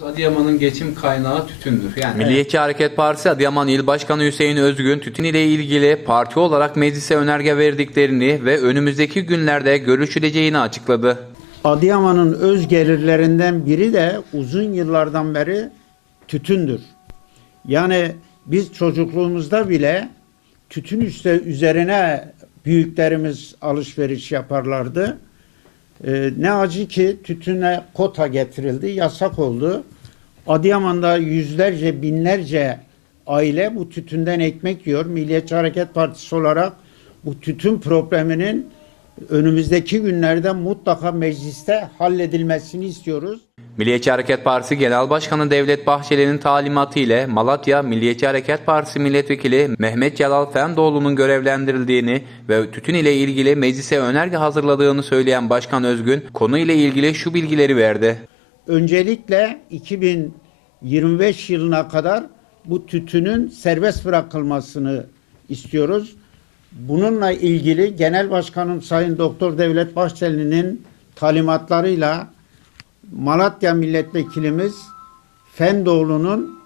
Adıyaman'ın geçim kaynağı tütündür. Yani Milliyetçi Hareket Partisi Adıyaman İl Başkanı Hüseyin Özgün tütün ile ilgili parti olarak meclise önerge verdiklerini ve önümüzdeki günlerde görüşüleceğini açıkladı. Adıyaman'ın öz gelirlerinden biri de uzun yıllardan beri tütündür. Yani biz çocukluğumuzda bile tütün üste üzerine büyüklerimiz alışveriş yaparlardı. Ee, ne acı ki tütüne kota getirildi, yasak oldu. Adıyaman'da yüzlerce, binlerce aile bu tütünden ekmek yiyor. Milliyetçi Hareket Partisi olarak bu tütün probleminin önümüzdeki günlerde mutlaka mecliste halledilmesini istiyoruz. Milliyetçi Hareket Partisi Genel Başkanı Devlet Bahçeli'nin talimatı ile Malatya Milliyetçi Hareket Partisi Milletvekili Mehmet Celal Fendoğlu'nun görevlendirildiğini ve tütün ile ilgili meclise önerge hazırladığını söyleyen Başkan Özgün konu ile ilgili şu bilgileri verdi. Öncelikle 2025 yılına kadar bu tütünün serbest bırakılmasını istiyoruz. Bununla ilgili Genel Başkanım Sayın Doktor Devlet Bahçeli'nin talimatlarıyla Malatya Milletvekilimiz Fendoğlu'nun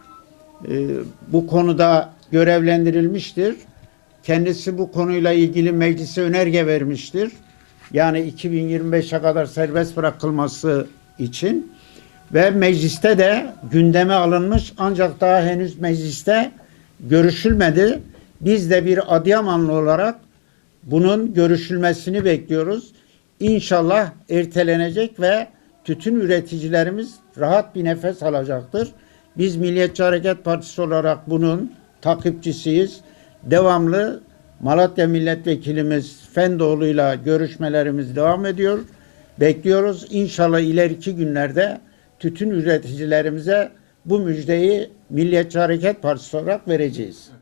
e, bu konuda görevlendirilmiştir. Kendisi bu konuyla ilgili meclise önerge vermiştir. Yani 2025'e kadar serbest bırakılması için ve mecliste de gündeme alınmış ancak daha henüz mecliste görüşülmedi. Biz de bir Adıyamanlı olarak bunun görüşülmesini bekliyoruz. İnşallah ertelenecek ve tütün üreticilerimiz rahat bir nefes alacaktır. Biz Milliyetçi Hareket Partisi olarak bunun takipçisiyiz. Devamlı Malatya Milletvekilimiz Fendoğlu'yla görüşmelerimiz devam ediyor. Bekliyoruz. İnşallah ileriki günlerde tütün üreticilerimize bu müjdeyi Milliyetçi Hareket Partisi olarak vereceğiz.